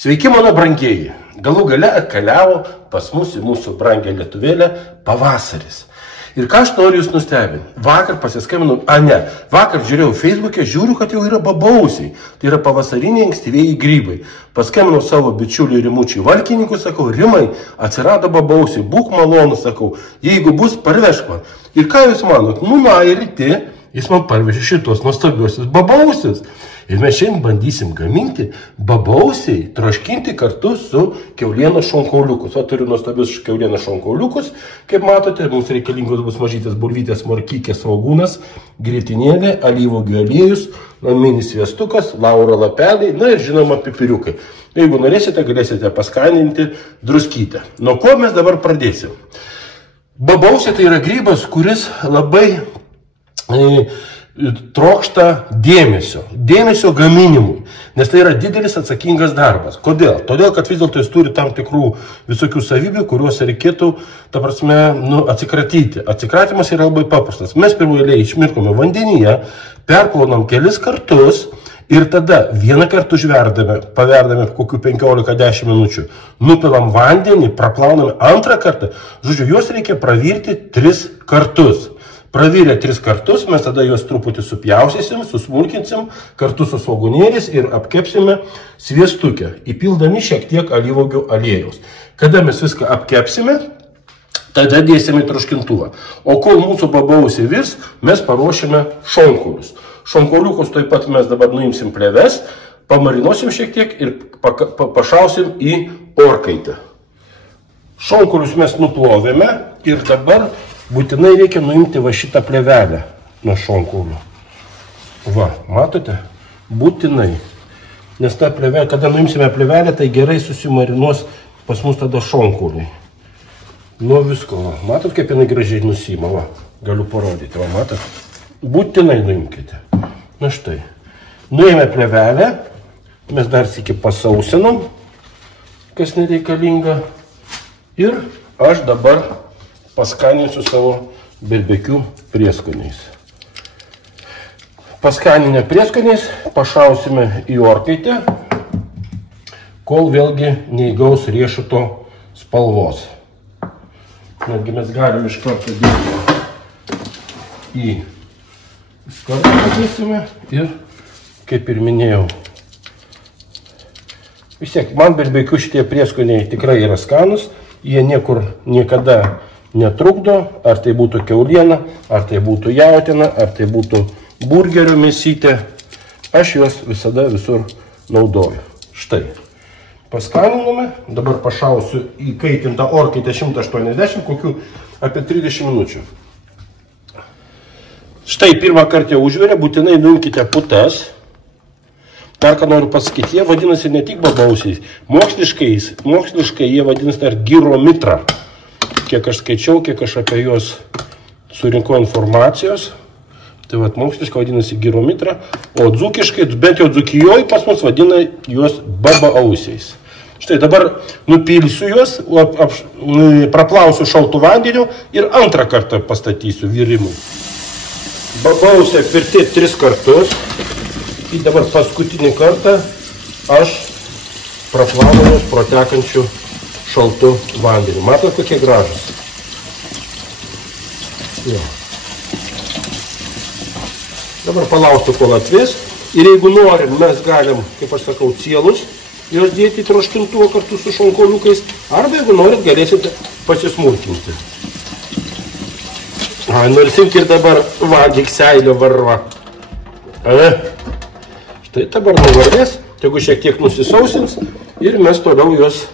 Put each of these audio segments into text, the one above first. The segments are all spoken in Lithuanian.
Sveiki, mano brangieji. Galų gale atkeliavo pas mus į mūsų brangę lietuvėlę pavasaris. Ir ką aš noriu jūs nustebinti. Vakar pasiskambinau, vakar žiūrėjau Facebook'e, žiūriu, kad jau yra babausiai. Tai yra pavasariniai ankstyvieji grybai. Paskambinau savo bičiuliui Rimučiui Valkininkui, sakau, Rimai, atsirado babausiai, būk malonus, sakau, jeigu bus, parvežk man. Ir ką jūs manot? Ir ryte jis man parvežė šitos nuostabiuosius babausius. Ir mes šiandien bandysim gaminti babausiai, troškinti kartu su kiaulienos šonkauliukus. O turiu nuostabius kiaulienos šonkauliukus. Kaip matote, mums reikalingos bus mažytės bulvytės, morkykės, svogūnas, grietinėlė, alyvuogių aliejus, naminis sviestukas, lauro lapeliai, na ir žinoma pipiriukai. Jeigu norėsite, galėsite paskaninti druskytę. Nuo ko mes dabar pradėsim? Babausiai tai yra grybas, kuris labai trokšta dėmesio gaminimui, nes tai yra didelis atsakingas darbas. Kodėl? Todėl, kad vis dėlto jis turi tam tikrų visokių savybių, kuriuos reikėtų, atsikratyti. Atsikratimas yra labai paprastas. Mes pirmoje eilėje išmirkome vandenyje, perplaunam kelis kartus ir tada vieną kartą paverdame kokių 15-10 minučių, nupilam vandenį, praplauname antrą kartą. Žodžiu, juos reikia pravirti 3 kartus. Pravyrę 3 kartus, mes tada juos truputį supjausysim, susmulkinsim kartu su svogūnėliais ir apkepsime sviestukę, įpildami šiek tiek alyvuogių aliejaus. Kada mes viską apkepsime, tada dėsime į troškintuvą. O kol mūsų babausiai virs, mes paruošime šonkaulius. Šonkauliukus taip pat mes dabar nuimsim plėves, pamarinuosim šiek tiek ir pašausim į orkaitę. Šonkaulius mes nuplovėme ir dabar būtinai reikia nuimti va šitą plėvelę nuo šonkaulių. Va, matote? Būtinai. Nes ta plėvelė, kada nuimsime plėvelę, tai gerai susimarinuos pas mus tada šonkauliai. Nuo visko, va. Matot, kaip jinai gražiai nusima, va. Galiu parodyti, va, matot? Būtinai nuimkite. Na štai. Nuėmė plėvelę, mes dar sykį pasausinam, kas nereikalinga. Ir aš dabar paskaninsiu savo berbekių prieskoniais. Paskaninę prieskoniais pašausime į orkaitę, kol vėlgi neįgaus riešuto spalvos. Netgi mes galim iš karto dėti į skardą padėsime ir, kaip ir minėjau, vis tiek, man berbekių šitie prieskoniai tikrai yra skanus, jie niekur niekada netrukdo, ar tai būtų kiauliena, ar tai būtų jautiena, ar tai būtų burgerio mėsytė. Aš juos visada visur naudoju. Štai. Paskaninome, dabar pašausiu į kaitintą orkaitę 180, kokių apie 30 minučių. Štai pirmą kartą jau užvirė, būtinai nuimkite putas. Dar ką noriu pasakyti, jie vadinasi ne tik babausiais, moksliškai jie vadinasi dar gyromitra. Kiek aš skaičiau, kiek aš apie juos surinkau informacijos, tai moksliškai vadinasi gyromitra, o dzūkiškai, bent jau Dzūkijoje pas mus vadina juos babausiais. Štai dabar nupilsiu juos, praplausiu šaltų vandeniu ir antrą kartą pastatysiu virimui. Babausiai apvirti 3 kartus ir dabar paskutinį kartą aš praplaunu juos protekančiu šaltų vandenį. Matot, kokie gražus. Jo. Dabar palauksiu, kol atvės. Ir jeigu norim, mes galim, kaip aš sakau, cielus juos dėti į troškintuvą kartu su šonkauliukais. Arba jeigu norit, galėsite pasismulkinti. Nors imk ir dabar gikseilio varva. Štai dabar nuvarvės, tegu šiek tiek nusisausins ir mes toliau juos,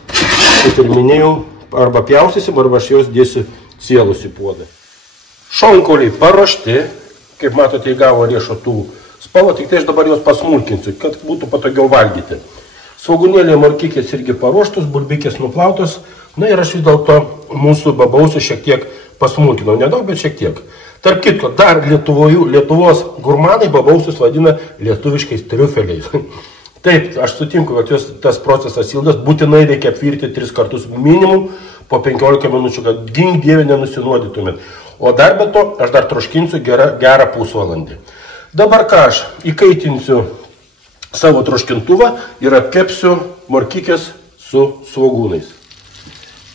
kaip ir minėjau, arba pjaustysim, arba aš juos dėsiu cielus į puodą. Šonkauliai paruošti, kaip matote, įgavo riešutų spalvą, tik tai aš dabar juos pasmulkinsiu, kad būtų patogiau valgyti. Svogūnėliai, morkykės irgi paruoštus, bulbikės nuplautos, na ir aš vis dėlto mūsų babausių šiek tiek pasmulkinau, nedaug, bet šiek tiek. Tarp kitko, dar Lietuvos gurmanai babausius vadina lietuviškais triufeliais. Taip, aš sutinku, kad tas procesas ilgas, būtinai reikia apvirti 3 kartus minimum po 15 minučių, kad gink dieve nenusinuodytumėt. O dar be to, aš dar troškinsiu gerą pusvalandį. Dabar ką aš įkaitinsiu savo troškintuvą ir apkepsiu morkikės su svogūnais.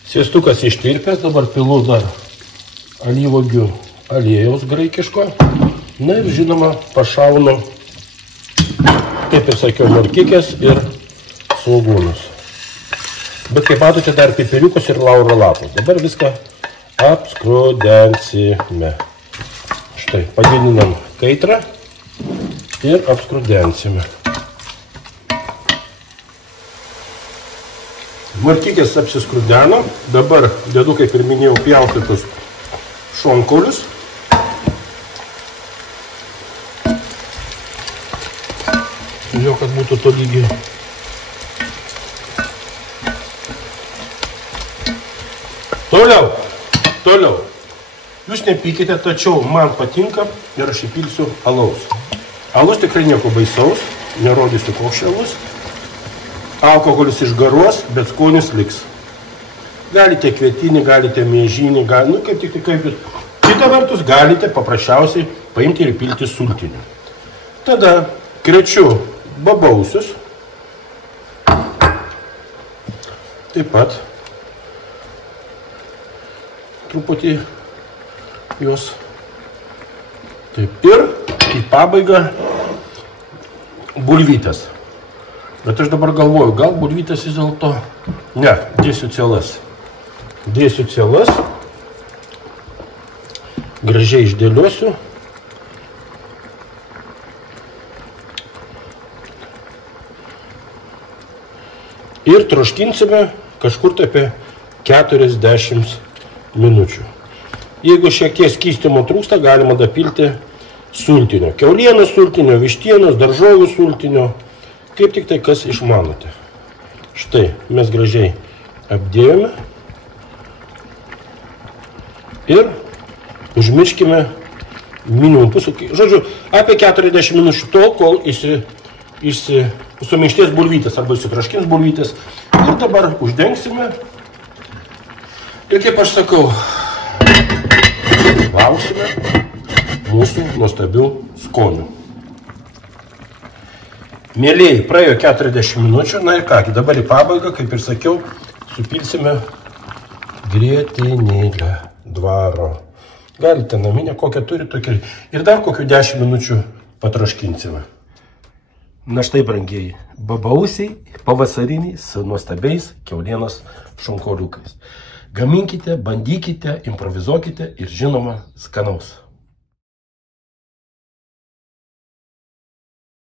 Sviestukas ištirpęs, dabar pilu dar alyvuogių aliejaus graikiško. Na ir žinoma, pašaunu, kaip ir sakiau, morkikės ir svogūnus. Bet kaip matote, dar pipiriukus ir lauro lapus. Dabar viską apskrudensime. Štai, padidinam kaitrą ir apskrudensime. Morkikės apsiskrudeno. Dabar dedu, kaip ir minėjau, pjaustytus šonkaulius. Jo, kad būtų tolygiai. Toliau. Jūs nepykite, tačiau man patinka ir aš įpilsiu alaus. Alus tikrai nieko baisaus, nerodysiu koks alus. Alkoholis išgaruos, bet skonis liks. Galite kvietinį, galite miežinį, kaip tik kaip jūs. Kita vertus, galite paprasčiausiai paimti ir pilti sultinį. Tada krečiu babausius. Taip pat truputį juos. Taip, ir į pabaigą bulvytės. Bet aš dabar galvoju, gal bulvytės vis dėlto. Ne, dėsiu cielas. Dėsiu cielas. Gražiai išdėliosiu. Ir troškinsime kažkur apie 40 minučių. Jeigu šiek tiek skystimo trūksta, galima dapilti sultinio. Kiaulienos sultinio, vištienos, daržovių sultinio. Kaip tik tai, kas išmanote. Štai, mes gražiai apdėjome. Ir užmirškime minimum pusę. Žodžiu, apie 40 minučių tol, kol suminkštės bulvytės arba įsitraškins bulvytės. Ir dabar uždengsime. Ir kaip aš sakau, lauksime mūsų nuostabių skonių. Mėlėjai, praėjo 40 minučių. Na ir ką, dabar į pabaigą, kaip ir sakiau, supilsime grietinėlę dvaro. Galite naminę, kokią turi tokį. Ir dar kokių 10 minučių patroškinsime. Na štai, brangieji, babausiai pavasariniai su nuostabiais kiaulienos šonkauliukais. Gaminkite, bandykite, improvizuokite ir žinoma skanaus.